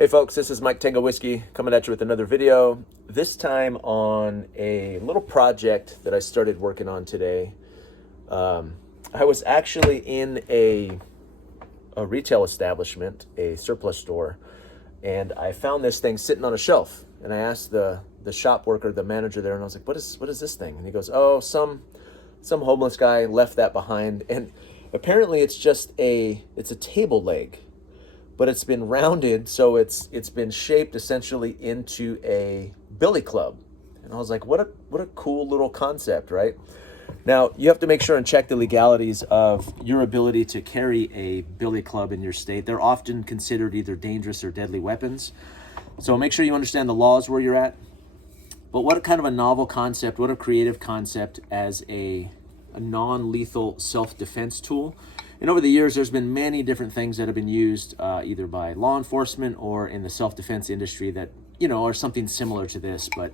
Hey folks, this is Mike Tango Whiskey coming at you with another video. This time on a little project that I started working on today. I was actually in a retail establishment, a surplus store, and I found this thing sitting on a shelf. And I asked the shop worker, the manager there, and I was like, what is this thing? And he goes, oh, some homeless guy left that behind. And apparently it's a table leg, but it's been rounded, so it's been shaped essentially into a billy club. And I was like, what a cool little concept, right? Now, you have to make sure and check the legalities of your ability to carry a billy club in your state. They're often considered either dangerous or deadly weapons. So make sure you understand the laws where you're at. But what a kind of a novel concept, what a creative concept as a non-lethal self-defense tool. And over the years, there's been many different things that have been used either by law enforcement or in the self-defense industry that, are something similar to this. But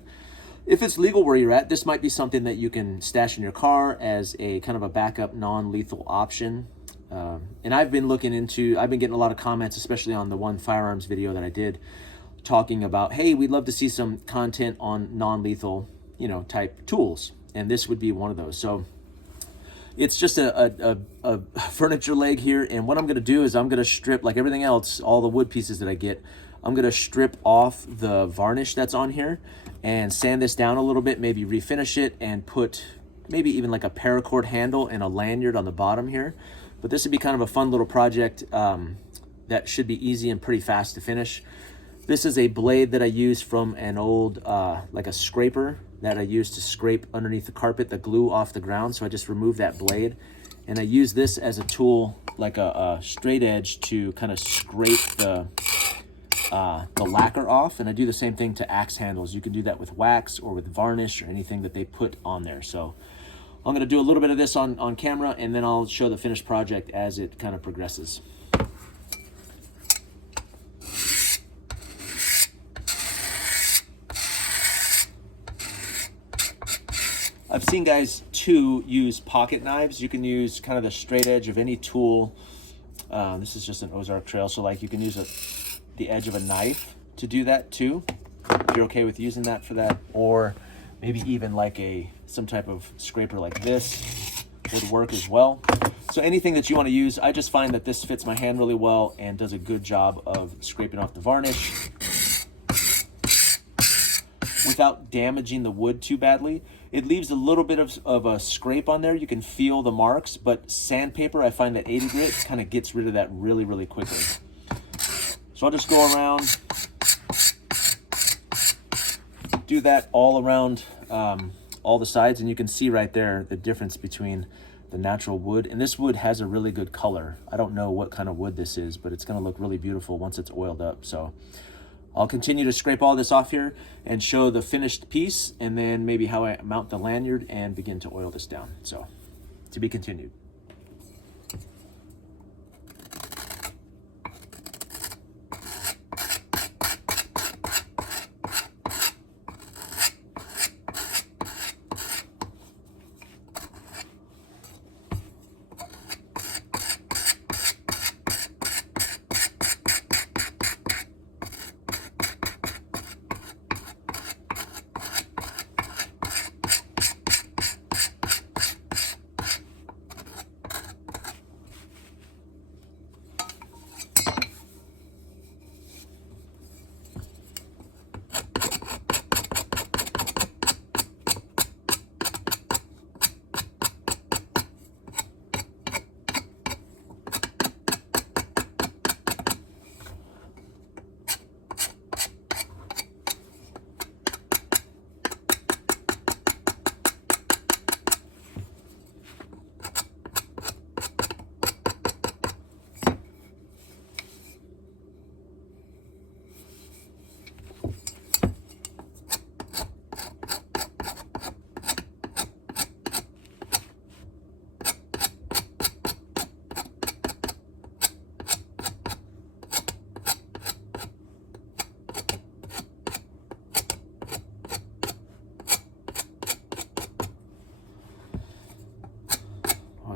if it's legal where you're at, this might be something that you can stash in your car as a kind of a backup non-lethal option. And I've been getting a lot of comments, especially on the one firearms video that I did, talking about, hey, we'd love to see some content on non-lethal, type tools. And this would be one of those. So it's just a furniture leg here, and what I'm going to do is I'm going to strip, like everything else, all the wood pieces that I get, I'm going to strip off the varnish that's on here and sand this down a little bit, maybe refinish it and put maybe even like a paracord handle and a lanyard on the bottom here. But this would be kind of a fun little project that should be easy and pretty fast to finish. This is a blade that I used from an old, like a scraper that I used to scrape underneath the carpet, the glue off the ground. So I just removed that blade, and I use this as a tool, like a straight edge, to kind of scrape the lacquer off. And I do the same thing to axe handles. You can do that with wax or with varnish or anything that they put on there. So I'm going to do a little bit of this on camera, and then I'll show the finished project as it kind of progresses. I've seen guys too use pocket knives. You can use kind of the straight edge of any tool. This is just an Ozark trail, so like you can use the edge of a knife to do that too, if you're okay with using that for that. Or maybe even like some type of scraper like this would work as well. So anything that you want to use, I just find that this fits my hand really well and does a good job of scraping off the varnish without damaging the wood too badly. It leaves a little bit of a scrape on there. You can feel the marks, but sandpaper, I find that 80 grit kind of gets rid of that really, really quickly. So I'll just go around, do that all around all the sides, and you can see right there the difference between the natural wood. And this wood has a really good color. I don't know what kind of wood this is, but it's going to look really beautiful once it's oiled up. So I'll continue to scrape all this off here and show the finished piece, and then maybe how I mount the lanyard and begin to oil this down. So, to be continued.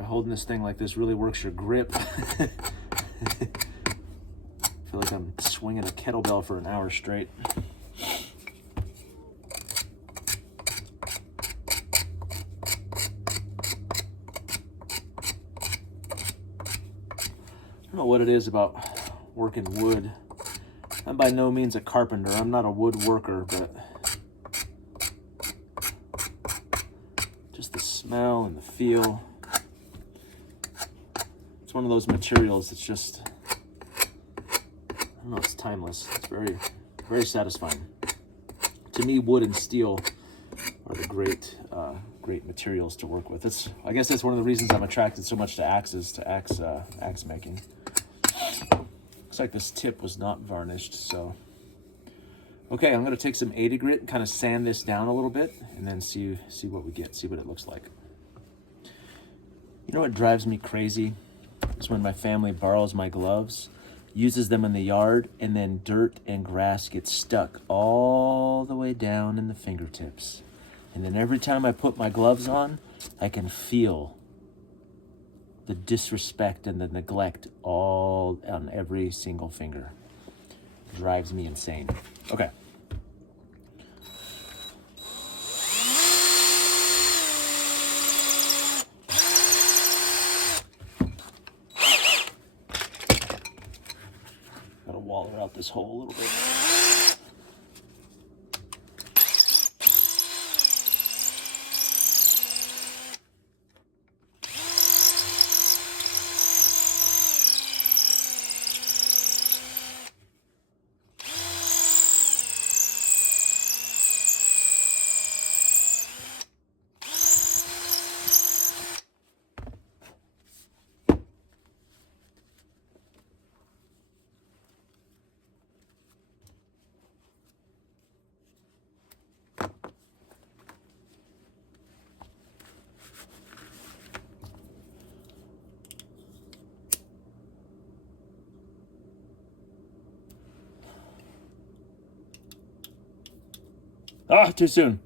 Holding this thing like this really works your grip. I feel like I'm swinging a kettlebell for an hour straight. I don't know what it is about working wood. I'm by no means a carpenter. I'm not a woodworker, but just the smell and the feel. It's one of those materials that's just, I don't know, it's timeless. It's very, very satisfying. To me, wood and steel are the great materials to work with. I guess that's one of the reasons I'm attracted so much to axes, to axe making. Looks like this tip was not varnished, so. Okay, I'm gonna take some 80 grit and kind of sand this down a little bit and then see what we get, see what it looks like. You know what drives me crazy is when my family borrows my gloves, uses them in the yard, and then dirt and grass gets stuck all the way down in the fingertips. And then every time I put my gloves on, I can feel the disrespect and the neglect all on every single finger. Drives me insane. Okay. Gotta wallow out this hole a little bit. Ah, too soon.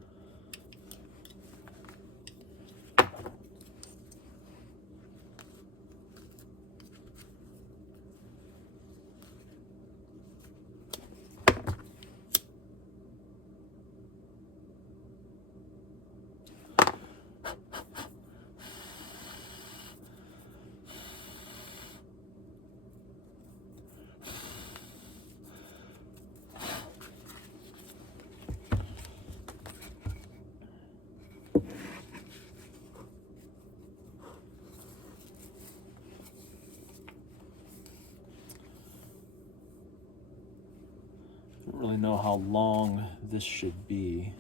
I don't really know how long this should be.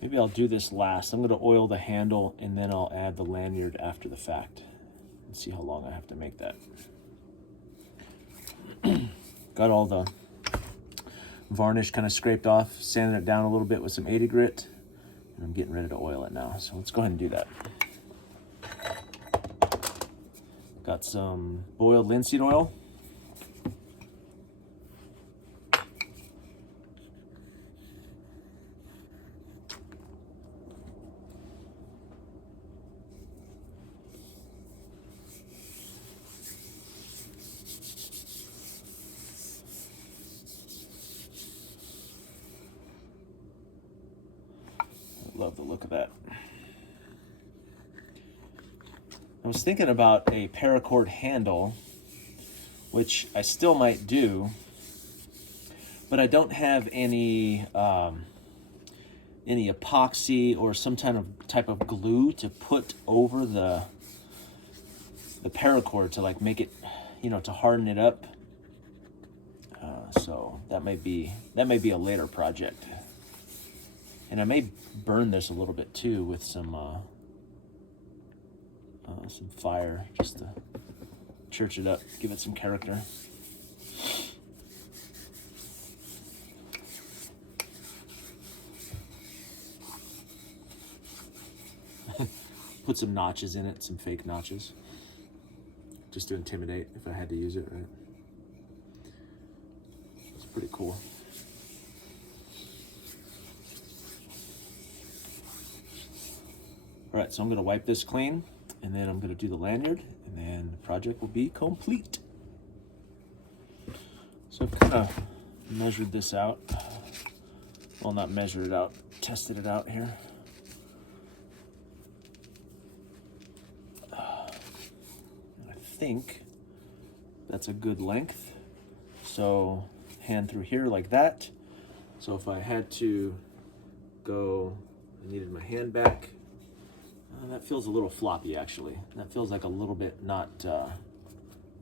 Maybe I'll do this last. I'm going to oil the handle and then I'll add the lanyard after the fact and see how long I have to make that. Got all the varnish kind of scraped off, sanding it down a little bit with some 80 grit, and I'm getting ready to oil it now. So let's go ahead and do that. Got some boiled linseed oil. Love the look of that. I was thinking about a paracord handle, which I still might do, but I don't have any epoxy or some type of glue to put over the paracord to like make it, you know, to harden it up. So that may be a later project. And I may burn this a little bit too with some fire, just to church it up, give it some character. Put some notches in it, some fake notches, just to intimidate if I had to use it, right? It's pretty cool. All right, so I'm gonna wipe this clean, and then I'm gonna do the lanyard, and then the project will be complete. So I've kind of measured this out. Well, not measured it out, tested it out here. I think that's a good length. So hand through here like that. So if I had to go, I needed my hand back. That feels a little floppy actually. That feels like a little bit not,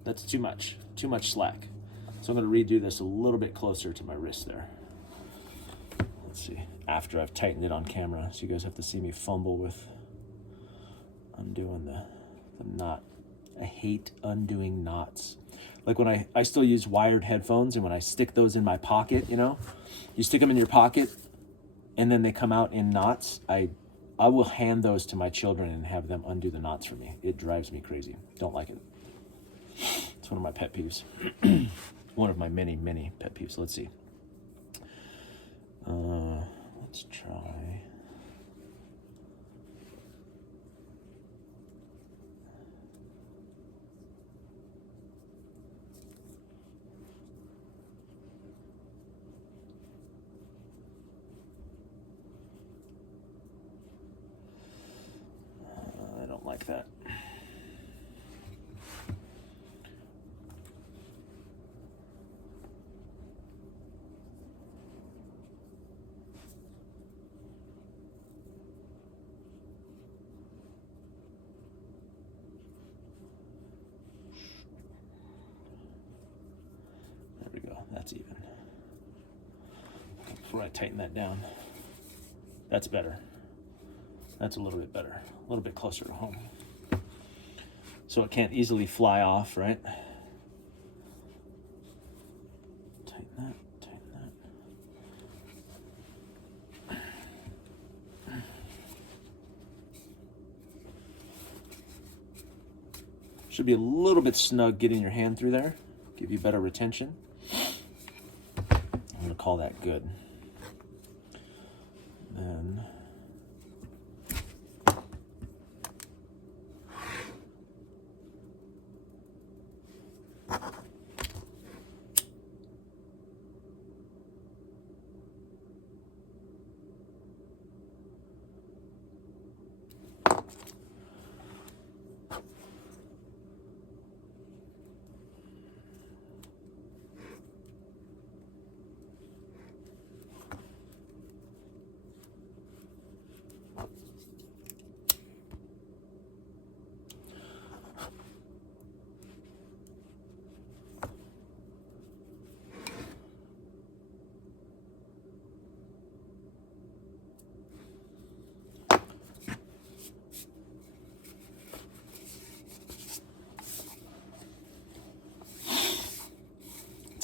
that's too much slack. So I'm gonna redo this a little bit closer to my wrist there. Let's see, after I've tightened it on camera, so you guys have to see me fumble with undoing the knot. I hate undoing knots. Like when I still use wired headphones, and when I stick those in my pocket, you know, you stick them in your pocket and then they come out in knots. I will hand those to my children and have them undo the knots for me. It drives me crazy. Don't like it. It's one of my pet peeves. One of my many, many pet peeves. Let's see. Let's try. I don't like that. There we go, that's even. Before I tighten that down, that's better. That's a little bit better, a little bit closer to home. So it can't easily fly off, right? Tighten that, tighten that. Should be a little bit snug getting your hand through there, give you better retention. I'm gonna call that good. Then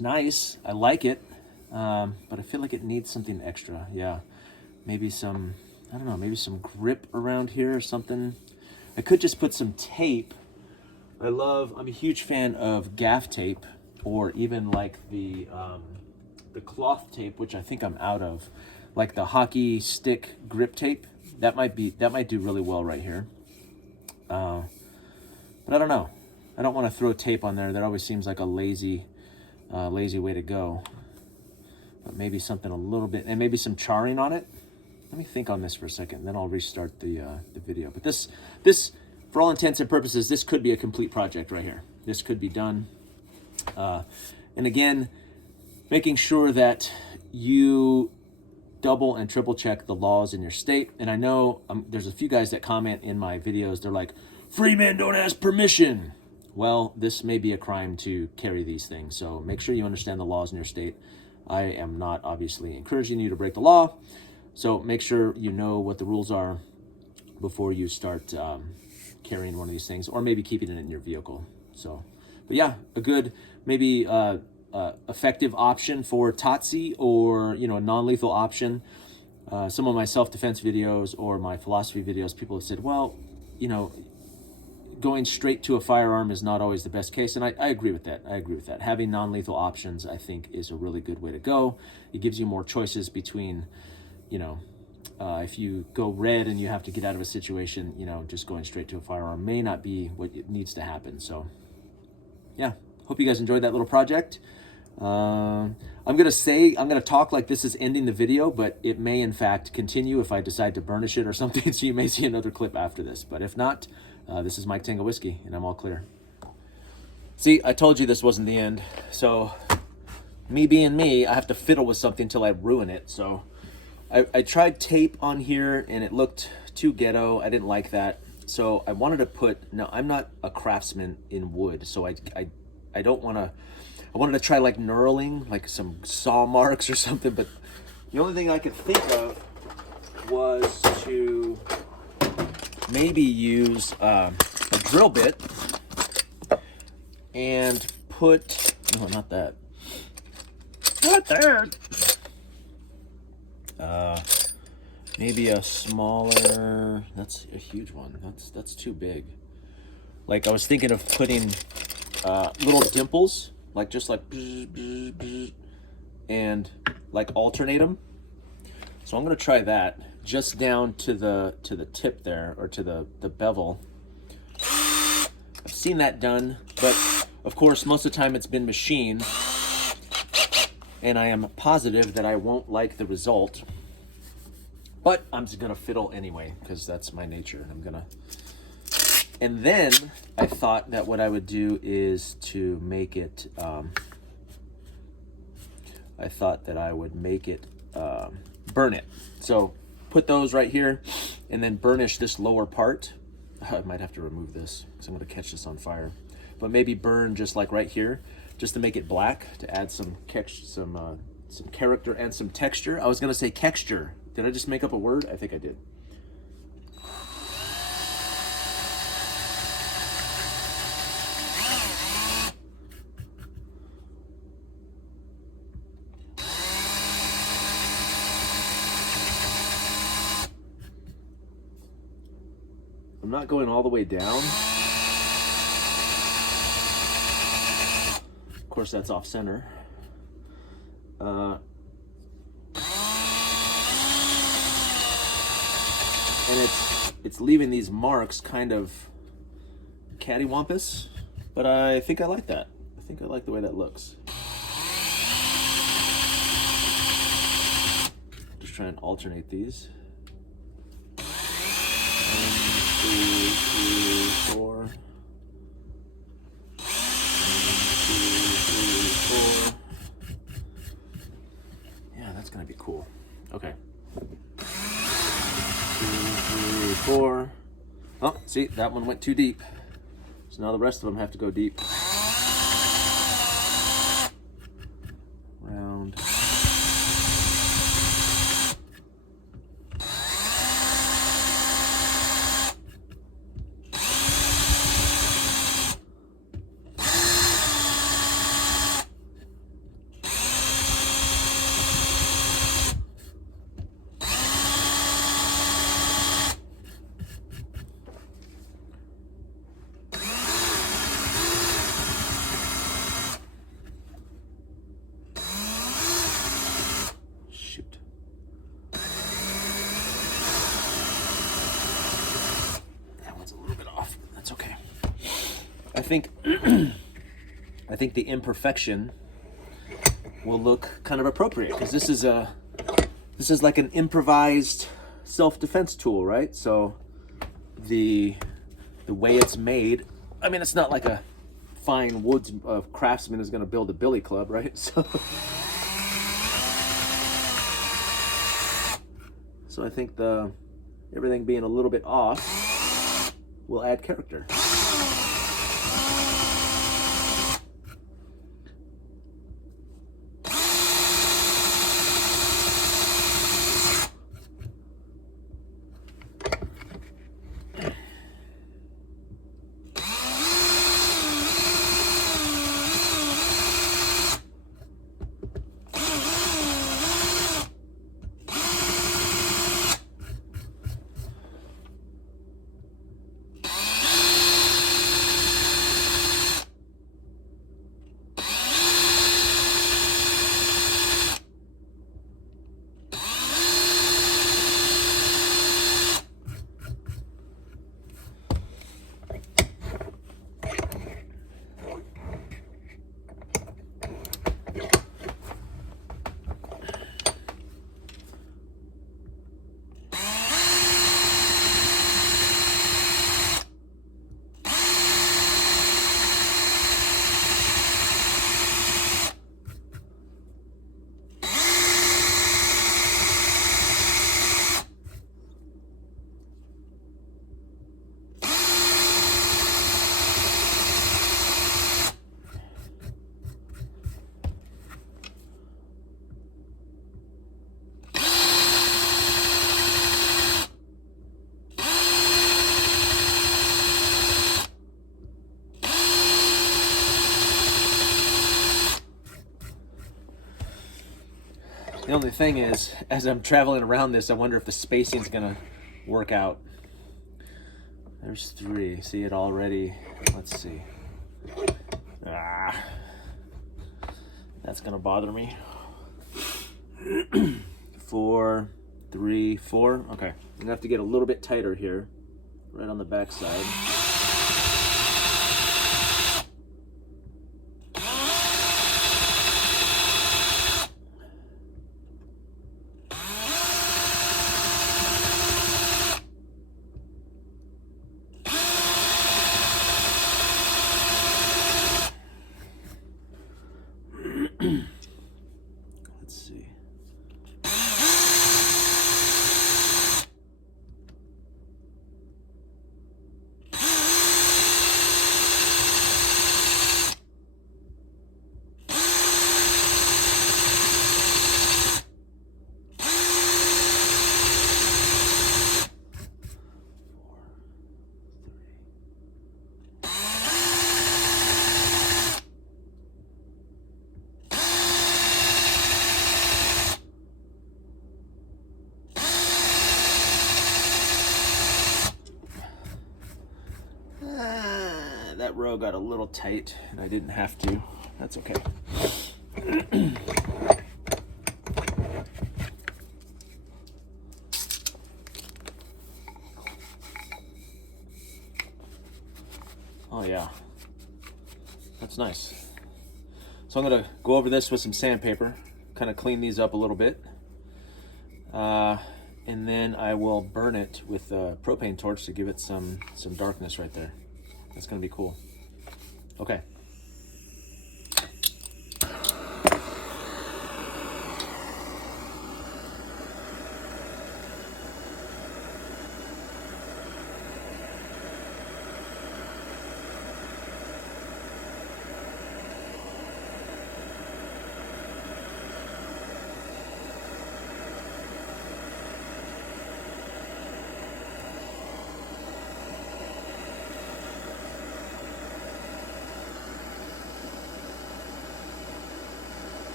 nice, I like it, but I feel like it needs something extra. Yeah, maybe some, I don't know, maybe some grip around here or something. I could just put some tape. I'm a huge fan of gaff tape, or even like the cloth tape, which I think I'm out of, like the hockey stick grip tape. That might do really well right here. But I don't know. I don't want to throw tape on there. That always seems like a lazy way to go. But maybe something a little bit, and maybe some charring on it. Let me think on this for a second, then I'll restart the video. But this, for all intents and purposes, this could be a complete project right here. This could be done. And again, making sure that you double and triple check the laws in your state. And I know there's a few guys that comment in my videos, they're like, free men don't ask permission. Well, this may be a crime to carry these things, so make sure you understand the laws in your state. I am not obviously encouraging you to break the law, so make sure you know what the rules are before you start carrying one of these things, or maybe keeping it in your vehicle. So, but yeah, a good, maybe effective option for TOTSI, or, you know, a non-lethal option. Some of my self-defense videos or my philosophy videos, people have said, well, you know, going straight to a firearm is not always the best case, and I agree with that. I agree with that. Having non-lethal options, I think, is a really good way to go. It gives you more choices between, you know, if you go red and you have to get out of a situation, you know, just going straight to a firearm may not be what needs to happen. So yeah, hope you guys enjoyed that little project. I'm gonna talk like this is ending the video, but it may in fact continue if I decide to burnish it or something. So you may see another clip after this, but if not, this is Mike Tango Whiskey and I'm all clear. See, I told you this wasn't the end. So me being me, I have to fiddle with something till I ruin it. So I tried tape on here and it looked too ghetto. I didn't like that. So I wanted to put, no, I'm not a craftsman in wood. So I don't want to, I wanted to try like knurling, like some saw marks or something. But the only thing I could think of was to maybe use a drill bit and put, no, not that. Not that. Maybe a smaller, that's a huge one. That's too big. Like I was thinking of putting little dimples, like just like bzz, bzz, bzz, and like alternate them. So I'm gonna try that just down to the tip there, or to the bevel. I've seen that done, but of course most of the time it's been machined, and I am positive that I won't like the result. But I'm just gonna fiddle anyway, because that's my nature. And then I thought that what I would do is to make it, burn it. So put those right here and then burnish this lower part. I might have to remove this because I'm gonna catch this on fire. But maybe burn just like right here, just to make it black, to add some character and some texture. I was gonna say texture. Did I just make up a word? I think I did. I'm not going all the way down. Of course, that's off center. And it's leaving these marks kind of cattywampus, but I think I like that. I think I like the way that looks. Just try and alternate these. 1, 2, 3, 4. 1, 2, 3, 4. Yeah, that's gonna be cool. Okay. 2, 3, 4. Oh, see, that one went too deep. So now the rest of them have to go deep. Round. I think the imperfection will look kind of appropriate, because this is like an improvised self-defense tool, right? So the way it's made, I mean, it's not like a fine woods craftsman is going to build a billy club, right? So I think everything being a little bit off will add character. The only thing is, as I'm traveling around this, I wonder if the spacing's gonna work out. There's 3. See it already? Let's see. That's gonna bother me. 4, 3, 4. Okay, I'm gonna have to get a little bit tighter here, right on the back side. Let's see. That row got a little tight and I didn't have to. That's okay. Oh yeah, that's nice. So I'm gonna go over this with some sandpaper, kind of clean these up a little bit. And then I will burn it with a propane torch to give it some darkness right there. That's gonna be cool. Okay.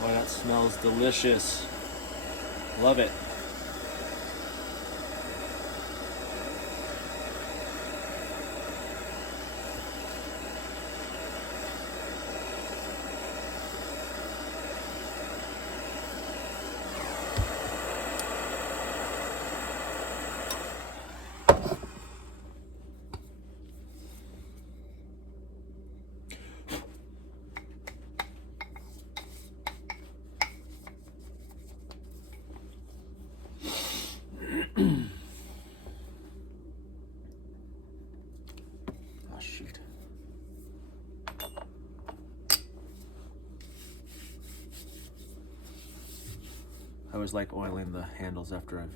Boy, that smells delicious. Love it. Oh, shoot. I always like oiling the handles after I've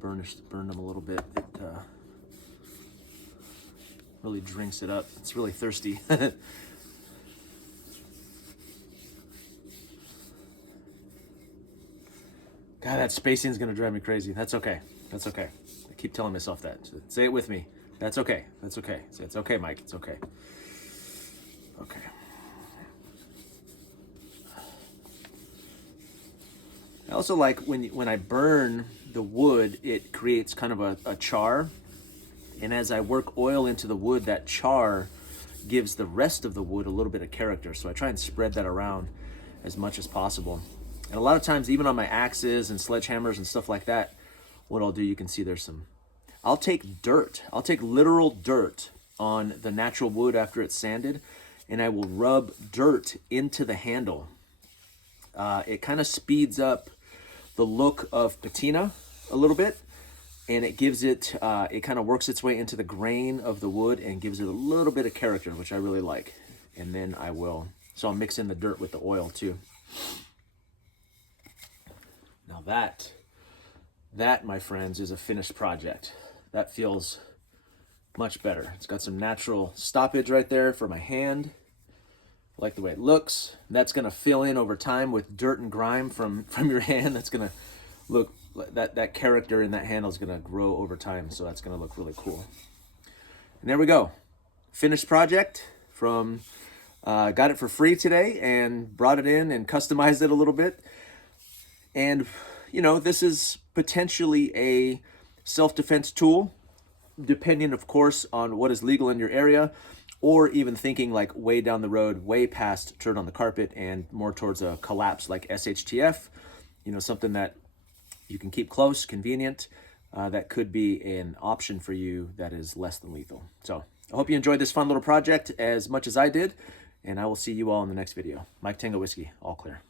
burned them a little bit. It really drinks it up. It's really thirsty. God, that spacing is gonna drive me crazy. That's okay. That's okay. I keep telling myself that. Say it with me. That's okay. That's okay. Say it's okay, Mike. It's okay. Okay. I also like when I burn the wood, it creates kind of a char. And as I work oil into the wood, that char gives the rest of the wood a little bit of character. So I try and spread that around as much as possible. And a lot of times, even on my axes and sledgehammers and stuff like that, what I'll do, you can see there's some, I'll take dirt. I'll take literal dirt on the natural wood after it's sanded, and I will rub dirt into the handle. It kind of speeds up the look of patina a little bit, and it gives it, it kind of works its way into the grain of the wood and gives it a little bit of character, which I really like. And then so I'll mix in the dirt with the oil too. Now that, my friends, is a finished project. That feels much better. It's got some natural stoppage right there for my hand. I like the way it looks. That's gonna fill in over time with dirt and grime from your hand. That's gonna look, that character in that handle is gonna grow over time. So that's gonna look really cool. And there we go. Finished project from, got it for free today and brought it in and customized it a little bit. And, you know, this is potentially a self-defense tool, depending, of course, on what is legal in your area, or even thinking like way down the road, way past turd on the carpet and more towards a collapse like SHTF, you know, something that you can keep close, convenient, that could be an option for you that is less than lethal. So I hope you enjoyed this fun little project as much as I did, and I will see you all in the next video. Mike Tango Whiskey, all clear.